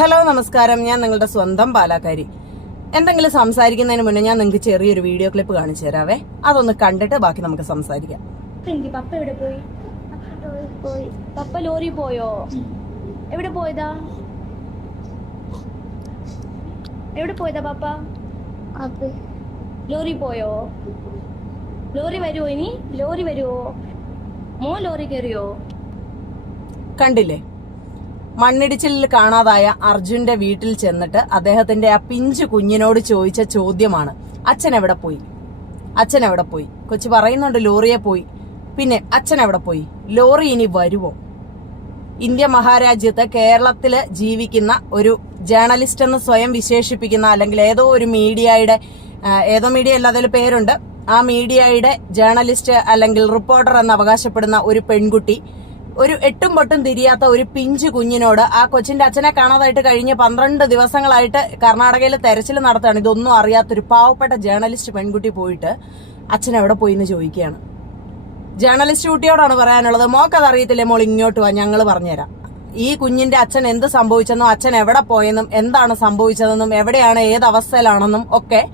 Hello നമസ്കാരം. ഞാൻ നിങ്ങളുടെ സ്വന്തം പാലാക്കാരി എന്തെങ്കിലും സംസാരിക്കുന്നതിന് മുന്നേ ഞാൻ നിങ്ങൾക്ക് ചെറിയൊരു വീഡിയോ ക്ലിപ്പ് കാണിച്ചു തരാവേ. അതൊന്ന് കണ്ടിട്ട് ബാക്കി നമുക്ക് സംസാരിക്കാം. എനിക്ക് പപ്പ എവിടെ പോയി? പോയി. പപ്പ ലോറി പോയോ? എവിടെ പോയതാ? എവിടെ പോയതാ പപ്പ? ലോറി പോയോ? ലോറി വരുമോ ഇനി? ലോറി വരുമോ മോ ലോറി കയറിയോ? കണ്ടില്ലേ? മണ്ണിടിച്ചിലിൽ കാണാതായ അർജുന്റെ വീട്ടിൽ ചെന്നിട്ട് അദ്ദേഹത്തിന്റെ ആ പിഞ്ചു കുഞ്ഞിനോട് ചോദിച്ച ചോദ്യമാണ് അച്ഛൻ എവിടെ പോയി? അച്ഛൻ എവിടെ പോയി? കൊച്ചു പറയുന്നുണ്ട് ലോറിയെ പോയി. പിന്നെ അച്ഛൻ എവിടെ പോയി? ലോറി ഇനി വരുമോ ഇന്ത്യ മഹാരാജ്യത്ത് കേരളത്തിൽ ജീവിക്കുന്ന ഒരു ജേർണലിസ്റ്റ് എന്ന് സ്വയം വിശേഷിപ്പിക്കുന്ന അല്ലെങ്കിൽ ഏതോ ഒരു മീഡിയയുടെ ഏതോ മീഡിയ അല്ല അതിൽ പേരുണ്ട്. ആ മീഡിയയുടെ ജേർണലിസ്റ്റ് അല്ലെങ്കിൽ റിപ്പോർട്ടർ എന്ന് അവകാശപ്പെടുന്ന ഒരു പെൺകുട്ടി ഒരു എട്ടും പൊട്ടും തിരിയാത്ത ഒരു പിഞ്ചു കുഞ്ഞിനോട് ആ കൊച്ചിന്റെ അച്ഛനെ കാണാതായിട്ട് കഴിഞ്ഞ പന്ത്രണ്ട് ദിവസങ്ങളായിട്ട് കർണാടകയിൽ തെരച്ചിൽ നടത്തുകയാണ്. ഇതൊന്നും അറിയാത്തൊരു പാവപ്പെട്ട ജേർണലിസ്റ്റ് പെൺകുട്ടി പോയിട്ട് അച്ഛൻ എവിടെ പോയി എന്ന് ചോദിക്കുകയാണ്. ജേർണലിസ്റ്റ് കുട്ടിയോടാണ് പറയാനുള്ളത്. മോക്കത് അറിയത്തില്ലേ മോൾ ഇങ്ങോട്ട് വാ ഞങ്ങൾ പറഞ്ഞുതരാം. ഈ കുഞ്ഞിന്റെ അച്ഛൻ എന്ത് സംഭവിച്ചെന്നും അച്ഛൻ എവിടെ പോയെന്നും എന്താണ് സംഭവിച്ചതെന്നും എവിടെയാണ് ഏത് അവസ്ഥയിലാണെന്നും ഒക്കെ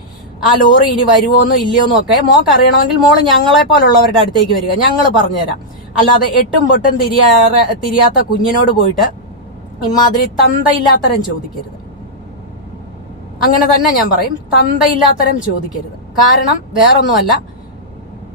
ആ ലോറി ഇനി വരുമോന്നും ഇല്ലയോന്നും ഒക്കെ മോക്ക് അറിയണമെങ്കിൽ മോൾ ഞങ്ങളെ പോലുള്ളവരുടെ അടുത്തേക്ക് വരിക. ഞങ്ങൾ പറഞ്ഞുതരാം. അല്ലാതെ എട്ടും പൊട്ടും തിരിയാറ തിരിയാത്ത കുഞ്ഞിനോട് പോയിട്ട് ഇമാതിരി തന്തയില്ലാത്തരം ചോദിക്കരുത്. അങ്ങനെ തന്നെ ഞാൻ പറയും. തന്തയില്ലാത്തരം ചോദിക്കരുത്. കാരണം വേറൊന്നുമല്ല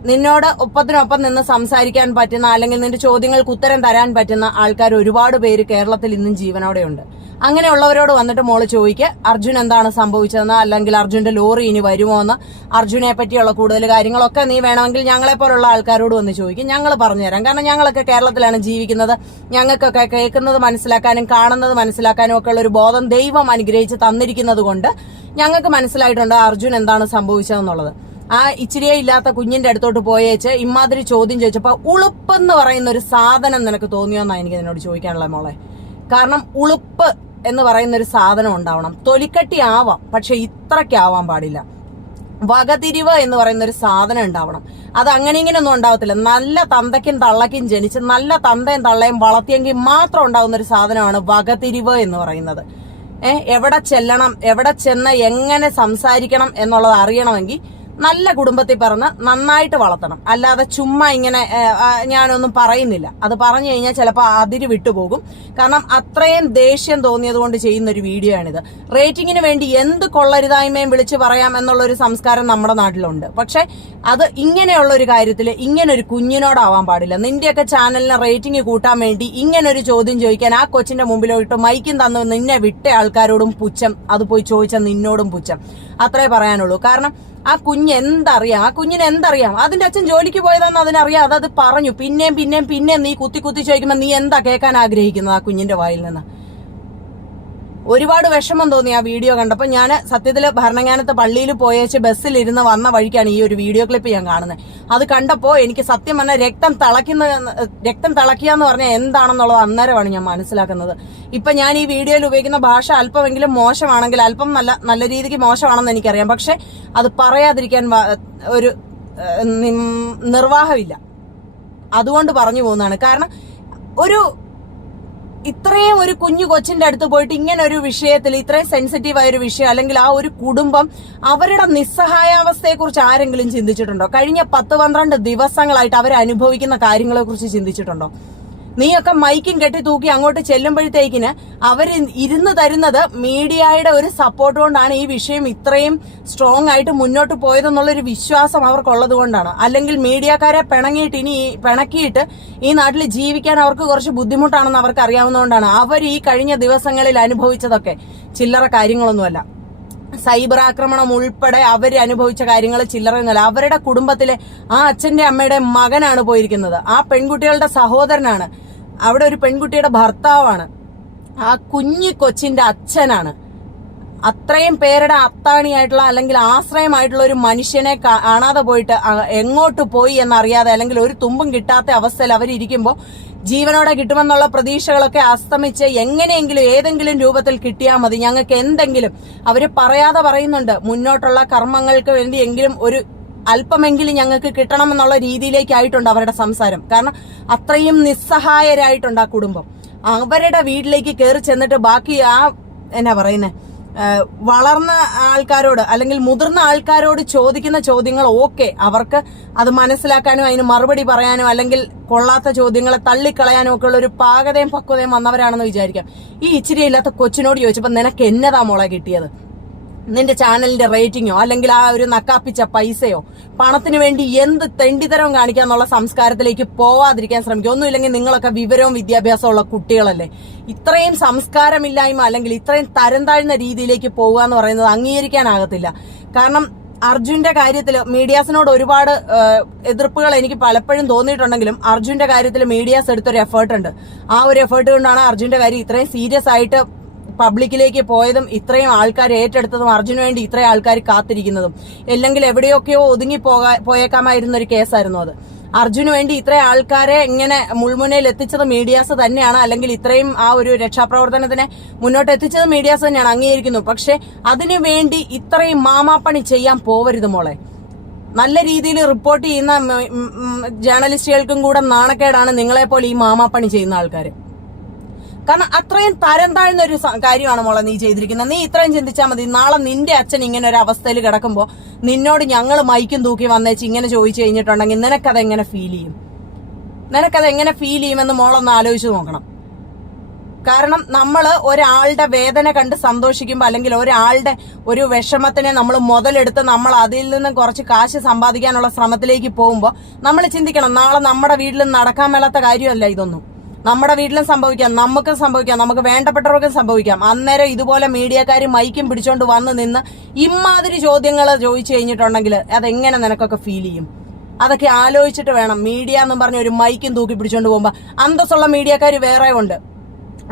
നിന്നോട് ഒപ്പത്തിനൊപ്പം നിന്ന് സംസാരിക്കാൻ പറ്റുന്ന അല്ലെങ്കിൽ നിന്റെ ചോദ്യങ്ങൾക്ക് ഉത്തരം തരാൻ പറ്റുന്ന ആൾക്കാർ ഒരുപാട് പേര് കേരളത്തിൽ ഇന്നും ജീവനോടെയുണ്ട്. അങ്ങനെയുള്ളവരോട് വന്നിട്ട് മോൾ ചോദിക്കുക അർജുൻ എന്താണ് സംഭവിച്ചതെന്ന്? അല്ലെങ്കിൽ അർജുന്റെ ലോറി ഇനി വരുമോ എന്ന്? അർജുനെ പറ്റിയുള്ള കൂടുതൽ കാര്യങ്ങളൊക്കെ നീ വേണമെങ്കിൽ ഞങ്ങളെ പോലുള്ള ആൾക്കാരോട് വന്ന് ചോദിക്കും. ഞങ്ങൾ പറഞ്ഞുതരാം കാരണം ഞങ്ങളൊക്കെ കേരളത്തിലാണ് ജീവിക്കുന്നത്. ഞങ്ങൾക്കൊക്കെ കേൾക്കുന്നത് മനസ്സിലാക്കാനും കാണുന്നത് മനസ്സിലാക്കാനും ഒക്കെ ഉള്ള ഒരു ബോധം ദൈവം അനുഗ്രഹിച്ച് തന്നിരിക്കുന്നത് കൊണ്ട് ഞങ്ങൾക്ക് മനസ്സിലായിട്ടുണ്ട് അർജുൻ എന്താണ് സംഭവിച്ചതെന്നുള്ളത്. ആ ഇച്ചിരിയെ ഇല്ലാത്ത കുഞ്ഞിന്റെ അടുത്തോട്ട് പോയേച്ച് ഇമാതിരി ചോദ്യം ചോദിച്ചപ്പോ ഉളുപ്പെന്ന് പറയുന്ന ഒരു സാധനം നിനക്ക് തോന്നിയോന്നാ എനിക്ക് നിന്നോട് ചോദിക്കാനുള്ള മോളെ. കാരണം ഉളുപ്പ് എന്ന് പറയുന്ന ഒരു സാധനം ഉണ്ടാവണം. തൊലിക്കട്ടി ആവാം പക്ഷെ ഇത്രയ്ക്കാവാൻ പാടില്ല. വകതിരിവ് എന്ന് പറയുന്ന ഒരു സാധനം ഉണ്ടാവണം. അത് അങ്ങനെ ഇങ്ങനെ ഒന്നും ഉണ്ടാവത്തില്ല. നല്ല തന്തയ്ക്കും തള്ളയ്ക്കും ജനിച്ച് നല്ല തന്തയും തള്ളയും വളർത്തിയെങ്കിൽ മാത്രം ഉണ്ടാവുന്ന ഒരു സാധനമാണ് വകതിരിവ് എന്ന് പറയുന്നത്. ഏഹ് എവിടെ ചെല്ലണം എവിടെ ചെന്ന് എങ്ങനെ സംസാരിക്കണം എന്നുള്ളത് അറിയണമെങ്കിൽ നല്ല കുടുംബത്തിൽ പറഞ്ഞ് നന്നായിട്ട് വളർത്തണം. അല്ലാതെ ചുമ്മാ ഇങ്ങനെ ഞാനൊന്നും പറയുന്നില്ല. അത് പറഞ്ഞു കഴിഞ്ഞാൽ ചിലപ്പോൾ അതിര് വിട്ടുപോകും. കാരണം അത്രയും ദേഷ്യം തോന്നിയത് കൊണ്ട് ചെയ്യുന്ന ഒരു വീഡിയോ ആണിത്. റേറ്റിങ്ങിന് വേണ്ടി എന്ത് കൊള്ളരുതായ്മയും വിളിച്ചു പറയാം എന്നുള്ള ഒരു സംസ്കാരം നമ്മുടെ നാട്ടിലുണ്ട്. പക്ഷെ അത് ഇങ്ങനെയുള്ള ഒരു കാര്യത്തിൽ ഇങ്ങനെ ഒരു കുഞ്ഞിനോടാവാൻ പാടില്ല. നിന്റെയൊക്കെ ചാനലിന് റേറ്റിംഗ് കൂട്ടാൻ വേണ്ടി ഇങ്ങനെ ഒരു ചോദ്യം ചോദിക്കാൻ ആ കൊച്ചിന്റെ മുമ്പിലോട്ട് മൈക്കും തന്ന് നിന്നെ വിട്ട ആൾക്കാരോടും പുച്ഛം. അത് പോയി ചോദിച്ച നിന്നോടും പുച്ഛം. അത്രേ പറയാനുള്ളൂ. കാരണം ആ കുഞ്ഞ് എന്തറിയാം? ആ കുഞ്ഞിന് എന്തറിയാം? അതിന്റെ അച്ഛൻ ജോലിക്ക് പോയതാന്ന് അതിനറിയാം. അതത് പറഞ്ഞു. പിന്നെയും പിന്നെയും പിന്നെയും നീ കുത്തി കുത്തി ചോദിക്കുമ്പോൾ നീ എന്താ കേൾക്കാൻ ആഗ്രഹിക്കുന്നത് ആ കുഞ്ഞിന്റെ വായിൽ നിന്ന്? ഒരുപാട് വിഷമം തോന്നി ആ വീഡിയോ കണ്ടപ്പോൾ ഞാൻ സത്യത്തിൽ ഭരണങ്ങാനത്ത് പള്ളിയിൽ പോയേച്ച് ബസ്സിലിരുന്ന് വന്ന വഴിക്കാണ് ഈ ഒരു വീഡിയോ ക്ലിപ്പ് ഞാൻ കാണുന്നത് അത് കണ്ടപ്പോൾ എനിക്ക് സത്യം പറഞ്ഞാൽ രക്തം തിളയ്ക്കുന്ന രക്തം തിളക്കുക എന്ന് പറഞ്ഞാൽ എന്താണെന്നുള്ളത് അന്നേരമാണ് ഞാൻ മനസ്സിലാക്കുന്നത്. ഇപ്പം ഞാൻ ഈ വീഡിയോയിൽ ഉപയോഗിക്കുന്ന ഭാഷ അല്പമെങ്കിലും മോശമാണെങ്കിൽ അല്പം നല്ല നല്ല രീതിക്ക് മോശമാണെന്ന് എനിക്കറിയാം. പക്ഷെ അത് പറയാതിരിക്കാൻ ഒരു നിർവാഹമില്ല. അതുകൊണ്ട് പറഞ്ഞു പോകുന്നതാണ്. കാരണം ഒരു ഇത്രയും ഒരു കുഞ്ഞു കൊച്ചിന്റെ അടുത്ത് പോയിട്ട് ഇങ്ങനെ ഒരു വിഷയത്തിൽ ഇത്രയും സെൻസിറ്റീവ് ആയ ഒരു വിഷയം അല്ലെങ്കിൽ ആ ഒരു കുടുംബം അവരുടെ നിസ്സഹായാവസ്ഥയെ കുറിച്ച് ആരെങ്കിലും ചിന്തിച്ചിട്ടുണ്ടോ? കഴിഞ്ഞ പത്ത് പന്ത്രണ്ട് ദിവസങ്ങളായിട്ട് അവർ അനുഭവിക്കുന്ന കാര്യങ്ങളെ കുറിച്ച് ചിന്തിച്ചിട്ടുണ്ടോ? നീയൊക്കെ മൈക്കും കെട്ടി തൂക്കി അങ്ങോട്ട് ചെല്ലുമ്പോഴത്തേക്കിന് അവർ ഇരുന്ന് തരുന്നത് മീഡിയയുടെ ഒരു സപ്പോർട്ട് കൊണ്ടാണ് ഈ വിഷയം ഇത്രയും സ്ട്രോങ് ആയിട്ട് മുന്നോട്ട് പോയതെന്നുള്ളൊരു വിശ്വാസം അവർക്കുള്ളത് കൊണ്ടാണ്. അല്ലെങ്കിൽ മീഡിയക്കാരെ പിണങ്ങിയിട്ട് ഇനി പിണക്കിയിട്ട് ഈ നാട്ടിൽ ജീവിക്കാൻ അവർക്ക് കുറച്ച് ബുദ്ധിമുട്ടാണെന്ന് അവർക്ക് അറിയാവുന്നതുകൊണ്ടാണ് അവർ ഈ കഴിഞ്ഞ ദിവസങ്ങളിൽ അനുഭവിച്ചതൊക്കെ. ചില്ലറ കാര്യങ്ങളൊന്നുമല്ല. സൈബർ ആക്രമണം ഉൾപ്പെടെ അവർ അനുഭവിച്ച കാര്യങ്ങൾ ചില്ലറയൊന്നുമല്ല അവരുടെ കുടുംബത്തിലെ ആ അച്ഛന്റെ അമ്മയുടെ മകനാണ് പോയിരിക്കുന്നത്. ആ പെൺകുട്ടികളുടെ സഹോദരനാണ്. അവിടെ ഒരു പെൺകുട്ടിയുടെ ഭർത്താവാണ്. ആ കുഞ്ഞി കൊച്ചിന്റെ അച്ഛനാണ്. അത്രയും പേരുടെ അത്താണിയായിട്ടുള്ള അല്ലെങ്കിൽ ആശ്രയമായിട്ടുള്ള ഒരു മനുഷ്യനെ കാണാതെ പോയിട്ട് എങ്ങോട്ട് പോയി എന്നറിയാതെ അല്ലെങ്കിൽ ഒരു തുമ്പും കിട്ടാത്ത അവസ്ഥയിൽ അവരിയ്ക്കുമ്പോൾ ജീവനോടെ കിട്ടുമെന്നുള്ള പ്രതീക്ഷകളൊക്കെ അസ്തമിച്ച് എങ്ങനെയെങ്കിലും ഏതെങ്കിലും രൂപത്തിൽ കിട്ടിയാൽ മതി. ഞങ്ങൾക്ക് എന്തെങ്കിലും അവർ പറയാതെ പറയുന്നുണ്ട്. മുന്നോട്ടുള്ള കർമ്മങ്ങൾക്ക് വേണ്ടി എങ്കിലും ഒരു അല്പമെങ്കിലും ഞങ്ങൾക്ക് കിട്ടണമെന്നുള്ള രീതിയിലേക്കായിട്ടുണ്ട് അവരുടെ സംസാരം. കാരണം അത്രയും നിസ്സഹായരായിട്ടുണ്ട് ആ കുടുംബം. അവരുടെ വീട്ടിലേക്ക് കയറി ചെന്നിട്ട് ബാക്കി ആ എന്നാ പറയുന്നത് വളർന്ന ആൾക്കാരോട് അല്ലെങ്കിൽ മുതിർന്ന ആൾക്കാരോട് ചോദിക്കുന്ന ചോദ്യങ്ങൾ ഓക്കെ അവർക്ക് അത് മനസ്സിലാക്കാനും അതിന് മറുപടി പറയാനും അല്ലെങ്കിൽ കൊള്ളാത്ത ചോദ്യങ്ങളെ തള്ളിക്കളയാനും ഒക്കെ ഉള്ള ഒരു പാകതയും പക്വതയും വന്നവരാണെന്ന് വിചാരിക്കാം. ഈ ഇച്ചിരി ഇല്ലാത്ത കൊച്ചിനോട് ചോദിച്ചപ്പോൾ നിനക്ക് എന്നതാ മോളെ കിട്ടിയത്? നിന്റെ ചാനലിന്റെ റേറ്റിങ്ങോ അല്ലെങ്കിൽ ആ ഒരു നക്കാപ്പിച്ച പൈസയോ പണത്തിന് വേണ്ടി എന്ത് തെണ്ടിത്തരവും കാണിക്കാന്നുള്ള സംസ്കാരത്തിലേക്ക് പോവാതിരിക്കാൻ ശ്രമിക്കും ഒന്നുമില്ലെങ്കിൽ നിങ്ങളൊക്കെ വിവരവും വിദ്യാഭ്യാസവും ഉള്ള കുട്ടികളല്ലേ. ഇത്രയും സംസ്കാരമില്ലായ്മ അല്ലെങ്കിൽ ഇത്രയും തരം താഴ്ന്ന രീതിയിലേക്ക് പോവുക എന്ന് പറയുന്നത് അംഗീകരിക്കാനാകത്തില്ല. കാരണം അർജുന്റെ കാര്യത്തിൽ മീഡിയാസിനോട് ഒരുപാട് എതിർപ്പുകൾ എനിക്ക് പലപ്പോഴും തോന്നിയിട്ടുണ്ടെങ്കിലും അർജുന്റെ കാര്യത്തിൽ മീഡിയാസ് എടുത്തൊരു എഫേർട്ട് ഉണ്ട്. ആ ഒരു എഫേർട്ട് കൊണ്ടാണ് അർജുന്റെ കാര്യം ഇത്രയും സീരിയസ് ആയിട്ട് പബ്ലിക്കിലേക്ക് പോയതും ഇത്രയും ആൾക്കാർ ഏറ്റെടുത്തതും അർജുന് വേണ്ടി ഇത്രയും ആൾക്കാർ കാത്തിരിക്കുന്നതും. അല്ലെങ്കിൽ എവിടെയൊക്കെയോ ഒതുങ്ങി പോകാ പോയേക്കാമായിരുന്ന ഒരു കേസായിരുന്നു അത്. അർജുന് വേണ്ടി ഇത്രയും ആൾക്കാരെ ഇങ്ങനെ മുൾമുനയിൽ എത്തിച്ചത് മീഡിയാസ് തന്നെയാണ്. അല്ലെങ്കിൽ ഇത്രയും ആ ഒരു രക്ഷാപ്രവർത്തനത്തിനെ മുന്നോട്ട് എത്തിച്ചത് മീഡിയാസ് തന്നെയാണ് അംഗീകരിക്കുന്നു. പക്ഷെ അതിനു വേണ്ടി ഇത്രയും മാമാപ്പണി ചെയ്യാൻ പോവരുത് മോളെ. നല്ല രീതിയിൽ റിപ്പോർട്ട് ചെയ്യുന്ന ജേർണലിസ്റ്റുകൾക്കും കൂടെ നാണക്കേടാണ് നിങ്ങളെപ്പോലെ ഈ മാമാപ്പണി ചെയ്യുന്ന ആൾക്കാർ കാരണം അത്രയും തരം താഴ്ന്ന ഒരു കാര്യമാണ് മോളെ നീ ചെയ്തിരിക്കുന്നത്. നീ ഇത്രയും ചിന്തിച്ചാൽ മതി. നാളെ നിന്റെ അച്ഛൻ ഇങ്ങനെ ഒരു അവസ്ഥയിൽ കിടക്കുമ്പോൾ നിന്നോട് ഞങ്ങൾ മൈക്കും തൂക്കി വന്നേച്ച് ഇങ്ങനെ ചോദിച്ചു കഴിഞ്ഞിട്ടുണ്ടെങ്കിൽ നിനക്കത് എങ്ങനെ ഫീൽ ചെയ്യും? നിനക്കത് എങ്ങനെ ഫീൽ ചെയ്യുമെന്ന് മോളൊന്ന് ആലോചിച്ച് നോക്കണം. കാരണം നമ്മൾ ഒരാളുടെ വേദന കണ്ട് സന്തോഷിക്കുമ്പോൾ അല്ലെങ്കിൽ ഒരാളുടെ ഒരു വിഷമത്തിനെ നമ്മൾ മുതലെടുത്ത് നമ്മൾ അതിൽ നിന്ന് കുറച്ച് കാശ് സമ്പാദിക്കാനുള്ള ശ്രമത്തിലേക്ക് പോകുമ്പോൾ നമ്മൾ ചിന്തിക്കണം നാളെ നമ്മുടെ വീട്ടിൽ നടക്കാൻ മേലാത്ത കാര്യമല്ല ഇതൊന്നും. നമ്മുടെ വീട്ടിലും സംഭവിക്കാം നമുക്കും സംഭവിക്കാം നമുക്ക് വേണ്ടപ്പെട്ടവർക്കും സംഭവിക്കാം. അന്നേരം ഇതുപോലെ മീഡിയക്കാർ മൈക്കും പിടിച്ചോണ്ട് വന്ന് നിന്ന് ഇമാതിരി ചോദ്യങ്ങൾ ചോദിച്ചു കഴിഞ്ഞിട്ടുണ്ടെങ്കിൽ അതെങ്ങനെ നിനക്കൊക്കെ ഫീൽ ചെയ്യും? അതൊക്കെ ആലോചിച്ചിട്ട് വേണം. മീഡിയ എന്നും പറഞ്ഞ ഒരു മൈക്കും തൂക്കി പിടിച്ചോണ്ട് പോകുമ്പോൾ അന്തസ്സുള്ള മീഡിയക്കാർ വേറെ ഉണ്ട്.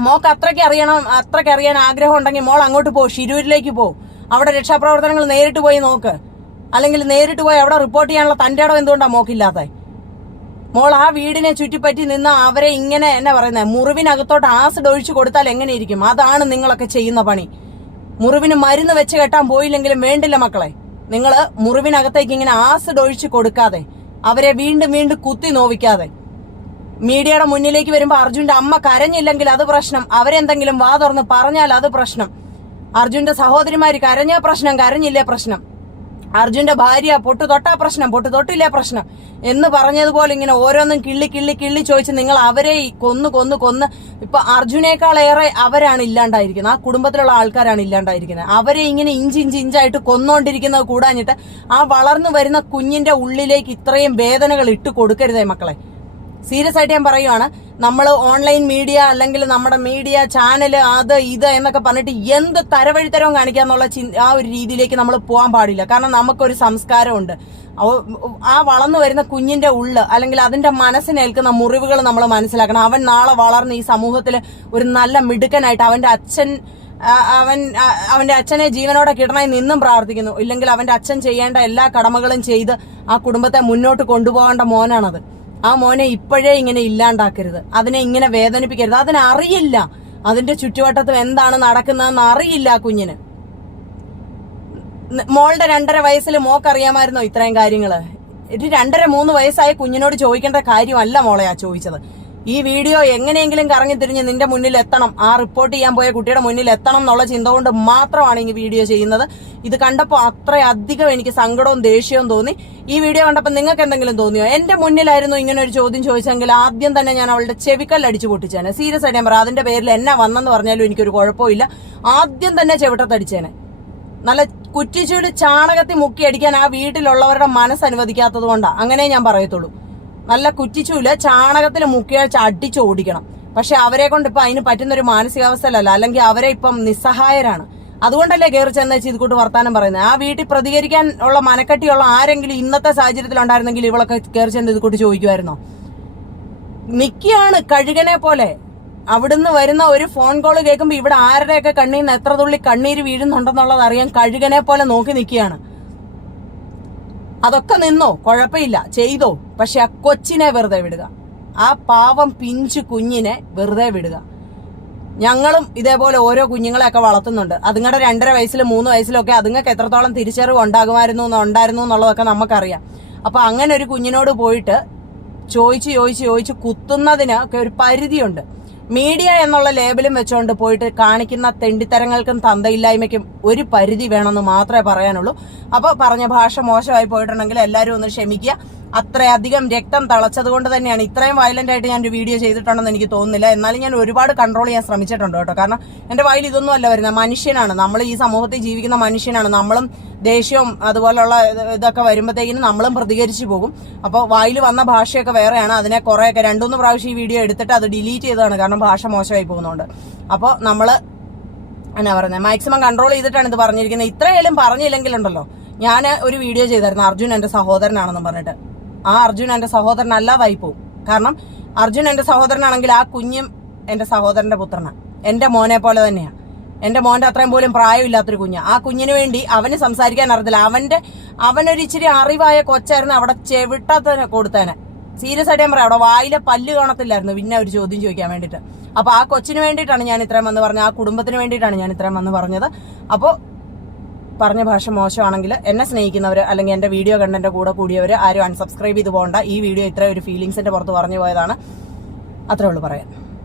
മോക്ക് അത്രയ്ക്ക് അറിയണം അത്രയ്ക്ക് അറിയാൻ ആഗ്രഹം ഉണ്ടെങ്കിൽ മോൾ അങ്ങോട്ട് പോ ഷിരൂരിലേക്ക് പോ. അവിടെ രക്ഷാപ്രവർത്തനങ്ങൾ നേരിട്ട് പോയി നോക്ക്. അല്ലെങ്കിൽ നേരിട്ട് പോയി അവിടെ റിപ്പോർട്ട് ചെയ്യാനുള്ള തന്റെ ഇടം എന്തുകൊണ്ടാണ് മോക്കില്ലാത്ത? മോൾ ആ വീടിനെ ചുറ്റിപ്പറ്റി നിന്ന് അവരെ ഇങ്ങനെ എന്നാ പറയുന്നത് മുറിവിനകത്തോട്ട് ആസിഡ് ഒഴിച്ചു കൊടുത്താൽ എങ്ങനെ ഇരിക്കും അതാണ് നിങ്ങളൊക്കെ ചെയ്യുന്ന പണി. മുറിവിന് മരുന്ന് വെച്ച് കെട്ടാൻ പോയില്ലെങ്കിലും വേണ്ടില്ല മക്കളെ. നിങ്ങൾ മുറിവിനകത്തേക്ക് ഇങ്ങനെ ആസിഡ് ഒഴിച്ചു കൊടുക്കാതെ അവരെ വീണ്ടും വീണ്ടും കുത്തി നോവിക്കാതെ. മീഡിയയുടെ മുന്നിലേക്ക് വരുമ്പോൾ അർജുന്റെ അമ്മ കരഞ്ഞില്ലെങ്കിൽ അത് പ്രശ്നം. അവരെന്തെങ്കിലും വാ തുറന്ന് പറഞ്ഞാൽ അത് പ്രശ്നം. അർജുന്റെ സഹോദരിമാർ കരഞ്ഞ പ്രശ്നം കരഞ്ഞില്ലേ പ്രശ്നം. അർജുന്റെ ഭാര്യ പൊട്ടു തൊട്ടാ പ്രശ്നം പൊട്ടു തൊട്ടില്ല പ്രശ്നം എന്ന് പറഞ്ഞതുപോലെ ഇങ്ങനെ ഓരോന്നും കിള്ളി കിള്ളി കിള്ളി ചോദിച്ച് നിങ്ങൾ അവരെ കൊന്ന് കൊന്ന് കൊന്ന് ഇപ്പൊ അർജുനേക്കാളേറെ അവരാണ് ഇല്ലാണ്ടായിരിക്കുന്നത്. ആ കുടുംബത്തിലുള്ള ആൾക്കാരാണ് ഇല്ലാണ്ടായിരിക്കുന്നത്. അവരെ ഇങ്ങനെ ഇഞ്ച് ഇഞ്ച് ഇഞ്ചായിട്ട് കൊന്നോണ്ടിരിക്കുന്നത് കൂടാഞ്ഞിട്ട് ആ വളർന്നു വരുന്ന കുഞ്ഞിന്റെ ഉള്ളിലേക്ക് ഇത്രയും വേദനകൾ ഇട്ട് കൊടുക്കരുതേ മക്കളെ. സീരിയസ് ആയിട്ട് ഞാൻ പറയുവാണ് നമ്മൾ ഓൺലൈൻ മീഡിയ അല്ലെങ്കിൽ നമ്മുടെ മീഡിയ ചാനൽ അത് ഇത് എന്നൊക്കെ പറഞ്ഞിട്ട് എന്ത് തരവഴിത്തരവും കാണിക്കാന്നുള്ള എന്നുള്ള ആ ഒരു രീതിയിലേക്ക് നമ്മൾ പോകാൻ പാടില്ല. കാരണം നമുക്കൊരു സംസ്കാരമുണ്ട്. ആ വളർന്നു വരുന്ന കുഞ്ഞിന്റെ ഉള്ള് അല്ലെങ്കിൽ അതിന്റെ മനസ്സിനേൽക്കുന്ന മുറിവുകൾ നമ്മൾ മനസ്സിലാക്കണം. അവൻ നാളെ വളർന്ന് ഈ സമൂഹത്തിൽ ഒരു നല്ല മിടുക്കനായിട്ട് അവന്റെ അച്ഛൻ അവൻ അവന്റെ അച്ഛനെ ജീവനോടെ കിടണായി നിന്നും പ്രാർത്ഥിക്കുന്നു. ഇല്ലെങ്കിൽ അവന്റെ അച്ഛൻ ചെയ്യേണ്ട എല്ലാ കടമകളും ചെയ്ത് ആ കുടുംബത്തെ മുന്നോട്ട് കൊണ്ടുപോകേണ്ട മോനാണത്. ആ മോനെ ഇപ്പോഴേ ഇങ്ങനെ ഇല്ലാണ്ടാക്കരുത്. അതിനെ ഇങ്ങനെ വേദനിപ്പിക്കരുത്. അതിനറിയില്ല. അതിന്റെ ചുറ്റുവട്ടത്തും എന്താണ് നടക്കുന്നതെന്ന് അറിയില്ല കുഞ്ഞിന്. മോളുടെ രണ്ടര വയസ്സിൽ മോക്കറിയാമായിരുന്നോ ഇത്രയും കാര്യങ്ങൾ? ഒരു രണ്ടര മൂന്ന് വയസ്സായ കുഞ്ഞിനോട് ചോദിക്കേണ്ട കാര്യമല്ല മോളെയാ ചോദിച്ചത്. ഈ വീഡിയോ എങ്ങനെയെങ്കിലും കറങ്ങി തിരിഞ്ഞ് നിന്റെ മുന്നിൽ എത്തണം. ആ റിപ്പോർട്ട് ചെയ്യാൻ പോയ കുട്ടിയുടെ മുന്നിൽ എത്തണം എന്നുള്ള ചിന്ത കൊണ്ട് മാത്രമാണ് ഈ വീഡിയോ ചെയ്യുന്നത്. ഇത് കണ്ടപ്പോൾ അത്രയധികം എനിക്ക് സങ്കടവും ദേഷ്യവും തോന്നി. ഈ വീഡിയോ കണ്ടപ്പോൾ നിങ്ങൾക്ക് എന്തെങ്കിലും തോന്നിയോ? എന്റെ മുന്നിലായിരുന്നു ഇങ്ങനെ ഒരു ചോദ്യം ചോദിച്ചെങ്കിൽ ആദ്യം തന്നെ ഞാൻ അവളുടെ ചെവിക്കല്ല് അടിച്ചു പൊട്ടിച്ചേനെ. സീരിയസ് ആയിട്ട് ഞാൻ പറയാം. അതിന്റെ പേരിൽ എന്നാ വന്നെന്ന് പറഞ്ഞാലും എനിക്കൊരു കുഴപ്പമില്ല. ആദ്യം തന്നെ ചെവിട്ടത്തടിച്ചേനെ. നല്ല കുറ്റിച്ചൂട് ചാണകത്തിൽ മുക്കി അടിക്കാൻ ആ വീട്ടിലുള്ളവരുടെ മനസ്സ് അനുവദിക്കാത്തത് കൊണ്ടാ. അങ്ങനെ ഞാൻ പറയത്തുള്ളൂ. നല്ല കുറ്റിച്ചൂൽ ചാണകത്തിൽ മുക്കി അടിച്ച് ഓടിക്കണം. പക്ഷെ അവരെ കൊണ്ട് ഇപ്പൊ അതിന് പറ്റുന്ന ഒരു മാനസികാവസ്ഥയിലല്ല. അല്ലെങ്കിൽ അവരെ ഇപ്പം നിസ്സഹായരാണ്. അതുകൊണ്ടല്ലേ കയറി ചെന്ന് വെച്ച് ഇതുകൂട്ട് വർത്താനം പറയുന്നത്? ആ വീട്ടിൽ പ്രതികരിക്കാൻ ഉള്ള മനക്കെട്ടിയുള്ള ആരെങ്കിലും ഇന്നത്തെ സാഹചര്യത്തിൽ ഉണ്ടായിരുന്നെങ്കിൽ ഇവളൊക്കെ കയറി ചെന്ന് ഇതുകൂട്ട് ചോദിക്കുമായിരുന്നോ? നിക്കിയാണ് കഴുകനെ പോലെ അവിടുന്ന് വരുന്ന ഒരു ഫോൺ കോൾ കേൾക്കുമ്പോൾ ഇവിടെ ആരുടെയൊക്കെ കണ്ണീന്ന് എത്ര തുള്ളി കണ്ണീര് വീഴുന്നുണ്ടെന്നുള്ളത് അറിയാൻ കഴുകനെ പോലെ നോക്കി നിൽക്കുകയാണ്. അതൊക്കെ നിന്നോ? കുഴപ്പമില്ല. ചെയ്തോ? പക്ഷെ ആ കൊച്ചിനെ വെറുതെ വിടുക. ആ പാവം പിഞ്ചു കുഞ്ഞിനെ വെറുതെ വിടുക. ഞങ്ങളും ഇതേപോലെ ഓരോ കുഞ്ഞുങ്ങളെയൊക്കെ വളർത്തുന്നുണ്ട്. അതുങ്ങളുടെ രണ്ടര വയസ്സിലും മൂന്ന് വയസ്സിലും ഒക്കെ അതുങ്ങൾക്ക് എത്രത്തോളം തിരിച്ചറിവ് ഉണ്ടാകുമായിരുന്നു ഉണ്ടായിരുന്നു എന്നുള്ളതൊക്കെ നമുക്കറിയാം. അപ്പൊ അങ്ങനെ ഒരു കുഞ്ഞിനോട് പോയിട്ട് ചോദിച്ച് ചോദിച്ച് ചോദിച്ച് കുത്തുന്നതിന് ഒക്കെ ഒരു പരിധിയുണ്ട്. മീഡിയ എന്നുള്ള ലേബലും വെച്ചുകൊണ്ട് പോയിട്ട് കാണിക്കുന്ന തെണ്ടിത്തരങ്ങൾക്കും തന്തയില്ലായ്മയ്ക്കും ഒരു പരിധി വേണമെന്ന് മാത്രമേ പറയാനുള്ളൂ. അപ്പോൾ പറഞ്ഞ ഭാഷ മോശമായി പോയിട്ടുണ്ടെങ്കിൽ എല്ലാവരും ഒന്ന് ക്ഷമിക്കുക. അത്രയധികം രക്തം തളച്ചത് കൊണ്ട് തന്നെയാണ്. ഇത്രയും വയലന്റ് ആയിട്ട് ഞാൻ ഒരു വീഡിയോ ചെയ്തിട്ടുണ്ടെന്ന് എനിക്ക് തോന്നുന്നില്ല. എന്നാലും ഞാൻ ഒരുപാട് കൺട്രോൾ ചെയ്യാൻ ശ്രമിച്ചിട്ടുണ്ട് കേട്ടോ. കാരണം എന്റെ വായിൽ ഇതൊന്നും അല്ല വരുന്നത്. മനുഷ്യനാണ്. നമ്മൾ ഈ സമൂഹത്തിൽ ജീവിക്കുന്ന മനുഷ്യനാണ്. നമ്മളും ദേഷ്യവും അതുപോലുള്ള ഇത് ഇതൊക്കെ വരുമ്പോഴത്തേക്കിനും നമ്മളും പ്രതികരിച്ചു പോകും. അപ്പോൾ വായിൽ വന്ന ഭാഷയൊക്കെ വേറെയാണ്. അതിനെ കുറേയൊക്കെ രണ്ടുമൂന്ന് പ്രാവശ്യം ഈ വീഡിയോ എടുത്തിട്ട് അത് ഡിലീറ്റ് ചെയ്തതാണ്. കാരണം ഭാഷ മോശമായി പോകുന്നുണ്ട് അപ്പോൾ നമ്മൾ എന്നാ പറയുന്നത് മാക്സിമം കൺട്രോൾ ചെയ്തിട്ടാണ് ഇത് പറഞ്ഞിരിക്കുന്നത്. ഇത്രയായാലും പറഞ്ഞില്ലെങ്കിലുണ്ടല്ലോ. ഞാൻ ഒരു വീഡിയോ ചെയ്തായിരുന്നു. അർജുൻ എന്റെ സഹോദരനാണെന്നും പറഞ്ഞിട്ട്. ആ അർജുൻ എന്റെ സഹോദരൻ അല്ലാതായി കാരണം അർജുൻ എന്റെ സഹോദരനാണെങ്കിൽ ആ കുഞ്ഞും എന്റെ സഹോദരന്റെ പുത്രനാണ് എന്റെ മോനെ പോലെ തന്നെയാണ് എന്റെ മോന്റെ അത്രയും പോലും പ്രായമില്ലാത്തൊരു കുഞ്ഞ്. ആ കുഞ്ഞിന് വേണ്ടി അവന് സംസാരിക്കാൻ അറിയത്തില്ല. അവന്റെ അവനൊരു ഇച്ചിരി അറിവായ കൊച്ചായിരുന്നു അവിടെ ചെവിട്ടത്തന്നെ കൊടുത്തേനെ. സീരിയസ് ആയിട്ട് ഞാൻ പറയാം. അവിടെ വായിലെ പല്ല് കാണത്തില്ലായിരുന്നു. പിന്നെ ഒരു ചോദ്യം ചോദിക്കാൻ വേണ്ടിയിട്ട്. അപ്പോൾ ആ കൊച്ചിന് വേണ്ടിയിട്ടാണ് ഞാൻ ഇത്രയും വന്ന് പറഞ്ഞത്. ആ കുടുംബത്തിന് വേണ്ടിയിട്ടാണ് ഞാൻ ഇത്രയും വന്ന് പറഞ്ഞത്. അപ്പോൾ പറഞ്ഞ ഭാഷ മോശമാണെങ്കിൽ എന്നെ സ്നേഹിക്കുന്നവർ അല്ലെങ്കിൽ എന്റെ വീഡിയോ കണ്ടന്റെ കൂടെ കൂടിയവർ ആരും അൺസബ്സ്ക്രൈബ് ചെയ്ത് പോകണ്ട. ഈ വീഡിയോ ഇത്ര ഒരു ഫീലിങ്സിന്റെ പുറത്ത് പറഞ്ഞു പോയതാണ്. അത്രേ ഉള്ളൂ പറയാൻ.